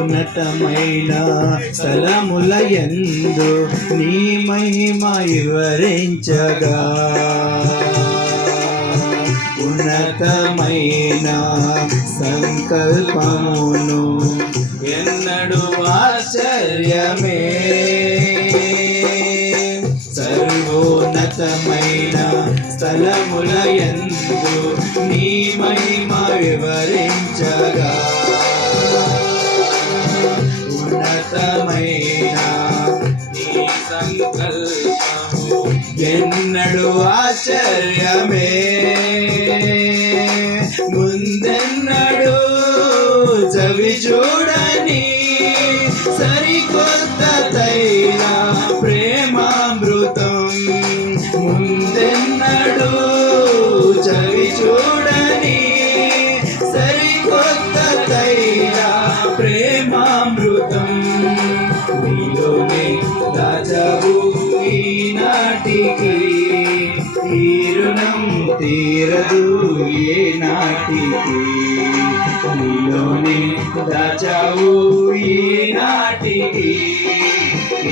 ఉన్నతమైన స్థలముల యందు నీ మహిమ వివరించగా ఉన్నతమైన సంకల్పమును ఎన్నడు ఆశ్చర్యమే సర్వోన్నతమైన స్థలముల యందు నీ మహిమ వివరించగా ఉన్నతమైన నీ సంకల్పము ఎన్నడు ఆశ్చర్యమే ముందెన్నడు చవి చూడని సరికొత్త తైల ప్రేమామృతం ముందెన్నడు చవి చూడని సరికొత్త తైల ప్రేమామృతం నీలోనే దాచవు ఈనాటికి ఈ రుణం తీరదు ఏ నాటికి నీలోనే దాచావు ఈనాటికి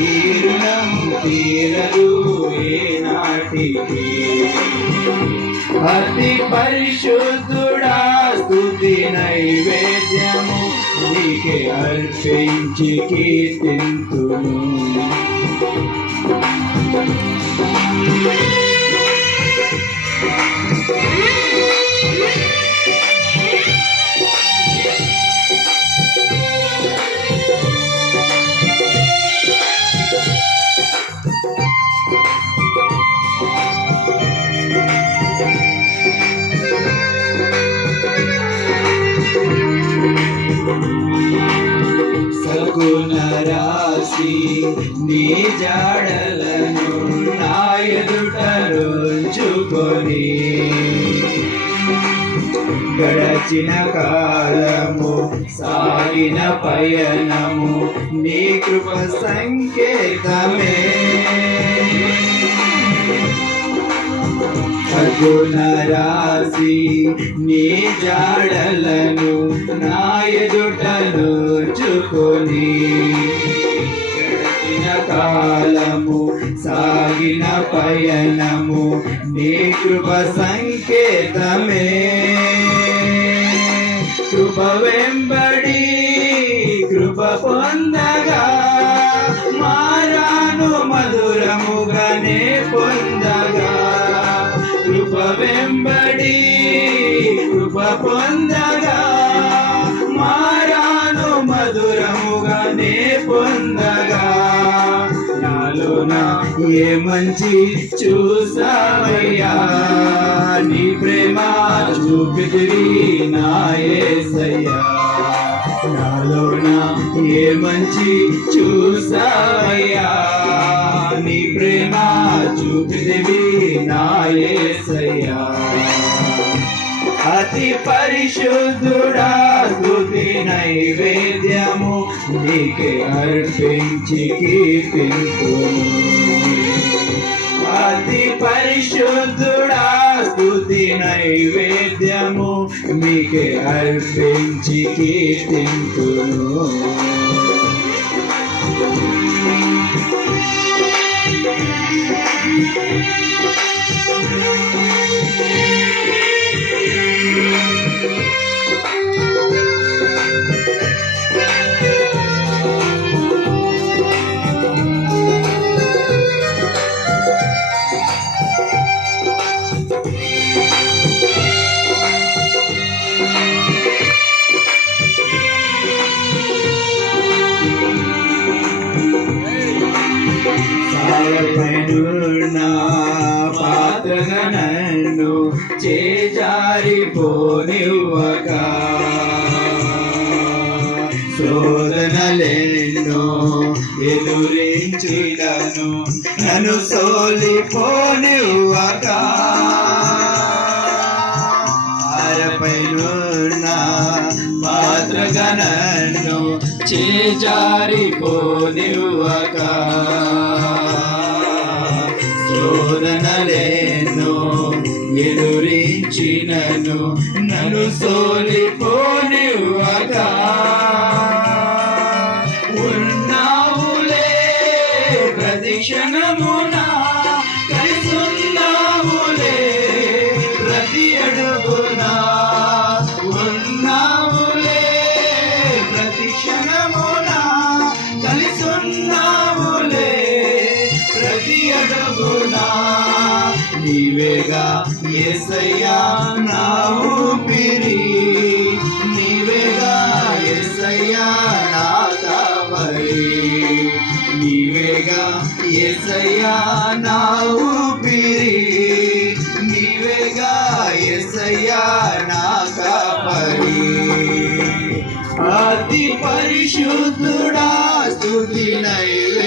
ఈ రుణం తీరదు ఏ నాటికి అతి పరిశుద్ధుడా స్తుతి నైవేద్యము నీకే అర్పించి కీర్తింతును సగుణ రాశి నీ జాడలను నా ఎదుట రోజుకొని గడచిన కాలము సాగిన పయనము నీ కృప సంకేతమే సగుణ రాశి నీ జాడలను నా ఎదుట రోజుకొని గడిచిన కాలము సాగిన పయనము నీ కృప సంకేతమే కృప వెంబడి కృప పొందగా మారాను మధురముగానే పొందగా కృప వెంబడి కృప పొందగా మారాను మధురముగానే పొందగా నాలోన ఏ మంచి చూసావయ్యా నీ ప్రేమ చూపితివి నా యేసయ్యా నాలోన ఏ మంచి చూసావయ్యా నీ ప్రేమ చూపితివి నా యేసయ్యా అతి పరిశుద్ధుడా స్తుతి నైవేద్యము నీకే అర్పించి కీర్తింతును అతి పరిశుద్ధుడా స్తుతి నైవేద్యము నీకే అర్పించి కీర్తింతును సాయపైనున్న పాత్రగా నన్ను చేజారిపోనివ్వక శోధనలెన్నో ఎదురించినను నన్ను సోలిపోనివ్వక సాయపైనున్న పాత్రగా నన్ను చేజారిపోనివ్వక శోధనలేను ఎదురించినను నన్ను సోలిపోనివ్వగా క్షణమున కలిసున్నాములే ప్రతి అడుగునా నీవేగా యేసయ్యా నా ఊపిరి నీవేగా యేసయ్యా నా కాపరి నీవేగా యేసయ్యా నా ఊపిరి నీవేగా యేసయ్యా నా కాపరి అతి పరిశుద్ధుడా స్తుతి నైవేద్యం